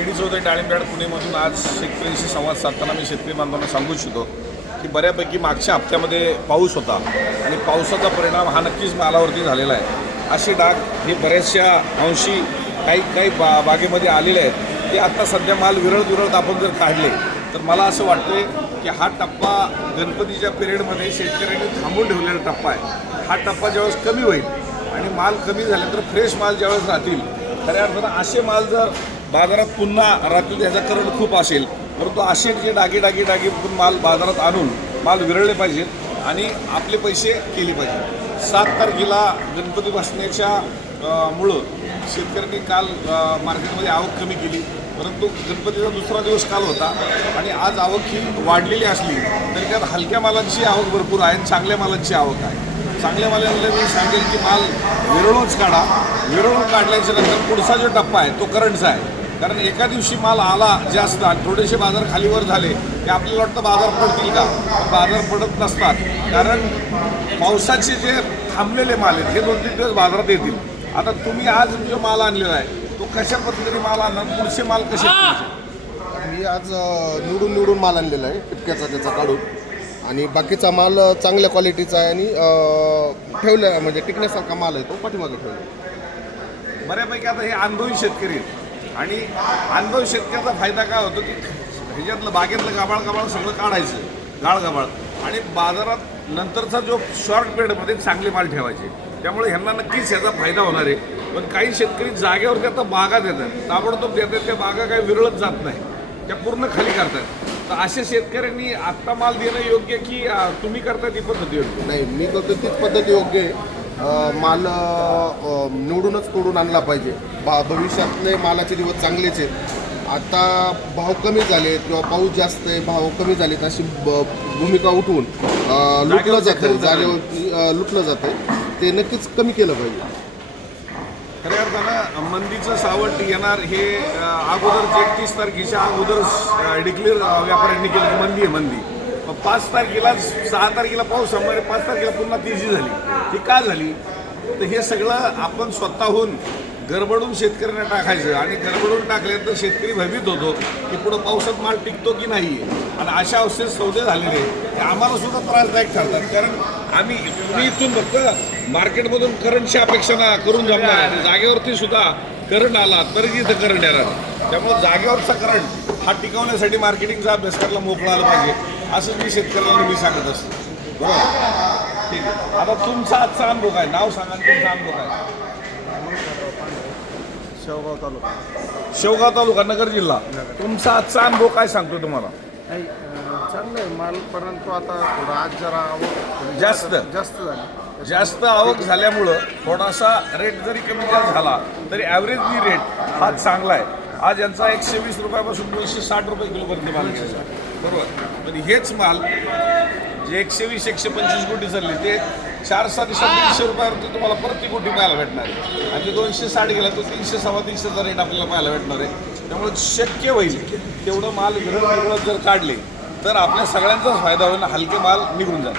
KD Chaudhari डाळिंब्याड पुणेमधून आज शेतकऱ्यांशी संवाद साधताना मी शेतकरी बांधवांना सांगू इच्छितो की बऱ्यापैकी मागच्या हप्त्यामध्ये पाऊस होता आणि पावसाचा परिणाम हा नक्कीच मालावरती झालेला आहे. असे डाग हे बऱ्याचशा अंशी काही काही बा बागेमध्ये आलेले आहेत. ते आत्ता सध्या माल विरळ विरळत आपण जर काढले तर मला असं वाटते की हा टप्पा गणपतीच्या पिरियडमध्ये शेतकऱ्यांनी थांबून ठेवलेला टप्पा आहे. हा टप्पा ज्यावेळेस कमी होईल आणि माल कमी झाला तर फ्रेश माल ज्यावेळेस राहतील खऱ्या अर्थानं असे माल जर बाजारात पुन्हा रात्री त्याचा करंट खूप असेल परंतु असे जे डागी डागी डागी पण माल बाजारात आणून माल विरळले पाहिजेत आणि आपले पैसे केले पाहिजेत. सात तारखेला गणपती बसण्याच्या मुळं शेतकऱ्यांनी काल मार्केटमध्ये आवक कमी केली परंतु गणपतीचा दुसरा दिवस काल होता आणि आज आवक ही वाढलेली असली तरी त्यात हलक्या मालांची आवक भरपूर आहे आणि चांगल्या मालांची आवक आहे. चांगल्या मालांना मी सांगेल की माल विरळूनच काढा. विरळून काढल्याच्या नंतर पुढचा जो टप्पा आहे तो करंटचा आहे. कारण एका दिवशी माल आला जास्त आणि थोडेसे बाजार खालीवर झाले की आपल्याला वाटतं बाजार पडतील का? बाजार पडत नसतात. कारण पावसाचे जे थांबलेले माल आहेत हे दोन तीन दिवस बाजारात येतील. आता तुम्ही आज जो माल आणलेला आहे तो कशा पद्धतीने माल आणणार? पुढचे माल कसे? मी आज निवडून निवडून माल आणलेला आहे टिपक्याचा त्याचा काढून. आणि बाकीचा माल चांगल्या क्वालिटीचा आहे आणि अ, ठेवल्या म्हणजे टिकण्यासारखा माल आहे तो पाठीमागे ठेवला बऱ्यापैकी आता हे अनुभवी शेतकरी आहेत. आणि अनुभव शेतकऱ्याचा फायदा काय होतो की ह्याच्यातलं बागेतलं गाबाळ गाबाळ सगळं काढायचं गाळ गाबाळ आणि बाजारात नंतरचा जो शॉर्ट पिरियडमध्ये चांगले माल ठेवायचे. त्यामुळे ह्यांना नक्कीच ह्याचा फायदा होणार आहे. पण काही शेतकरी जागेवरती आता बागा देतात. ताबडतोब देतात त्या बागा काही विरळत जात नाही. त्या पूर्ण खाली करतात. तर अशा शेतकऱ्यांनी आत्ता माल देणं योग्य की तुम्ही करताय ती पद्धत योग्य? नाही मी करतो तीच पद्धत योग्य आहे. माल निवडूनच तोडून आणला पाहिजे. भा भविष्यातले मालाचे दिवस चांगलेच आहेत. आता भाव कमी झाले किंवा पाऊस जास्त आहे भाव कमी झालेत अशी ब- भूमिका उठवून लुटलं जातं जागेवरती अ, लुटलं जातं ते नक्कीच कमी केलं पाहिजे. खऱ्या अर्थानं मंदीचं सावट येणार हे अगोदर एकतीस तारखेच्या अगोदर डिक्लेअर व्यापाऱ्यांनी केलं. मंदी आहे मंदी. पाच तारखेला सहा तारखेला पाऊस संपणार पाच तारखेला पुन्हा तेजी झाली. ती का झाली? तर हे सगळं आपण स्वतःहून गडबडून शेतकऱ्यांना टाकायचं आणि गडबडून टाकल्यानंतर शेतकरी भयभीत होतो की पुढं पावसात माल टिकतो की नाही आणि अशा अवस्थेत सौदे झालेले ते आम्हाला सुद्धा त्रासदायक ठरतात. कारण आम्ही मी इथून फक्त मार्केटमधून करंटची अपेक्षा ना करून जमणार आणि जागेवरती सुद्धा करंट आला तरी इथं करंट येणार त्यामुळं त्यामुळे जागेवरचा करंट हा टिकवण्यासाठी मार्केटिंगचा अभ्यास करायला मोकळा आला पाहिजे. असं मी शेतकऱ्यांना मी सांगत असतो. बरोबर? ठीक आहे. आता तुमचा आजचा अनुभव काय नाव सांगा आणि तुमचा अनुभव काय शेवगाव तालुका. शेवगाव तालुका नगर जिल्हा. तुमचा आजचा अनुभव काय सांगतो तुम्हाला? नाही चांगलं आहे. माल परंतु आता थोडं आज जरा आवक जास्त? जास्त झाली. जास्त आवक झाल्यामुळं थोडासा रेट जरी कमी जास्त झाला तरी ॲव्हरेज बी रेट हा चांगला आहे. आज यांचा एकशे वीस रुपयापासून दोनशे साठ रुपये किलोपर्यंत माल घ्यायचा बरोबर? पण हेच माल जे एकशे वीस एकशे पंचवीस कोटी चालले ते चार दिवसात तीनशे रुपयावरती तुम्हाला प्रति कोटी पाहायला भेटणार आहे. आणि दोनशे साठ गेला तो तीनशे सव्वा तीनशेचा रेट आपल्याला पाहायला भेटणार आहे. त्यामुळे शक्य होईल तेवढं माल विरळ जर काढले तर आपल्या सगळ्यांचाच फायदा होईल हलके माल निघून जाईल